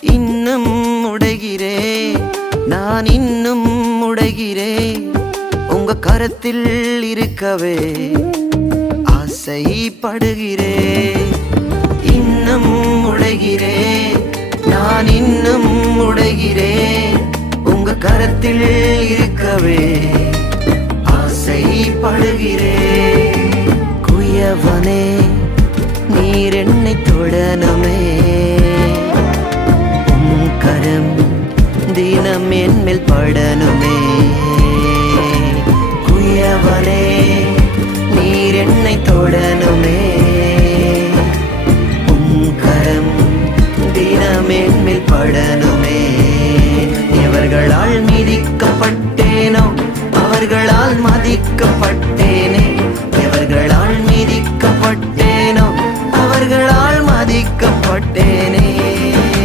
இன்னும் உடைகிறேன், நான் இன்னும் உடைகிறேன். உங்க கரத்தில் இருக்கவே ஆசைப்படுகிறேன். இன்னும் உடைகிறேன், நான் இன்னும் உடைகிறேன். உங்க கரத்தில் இருக்கவே ஆசைப்படுகிறேன். குயவனே, நீர் என்னை தொடணுமே. உம் கரம் தினம் என் மேல் படணுமே. குயவனே, நீர் என்னை தொடணுமே. உம் கரம் தினம் என் மேல் படணுமே. எவர்களால் மிதிக்கப்பட்டேனோ அவர்களால் மதிக்கப்பட்டேன்.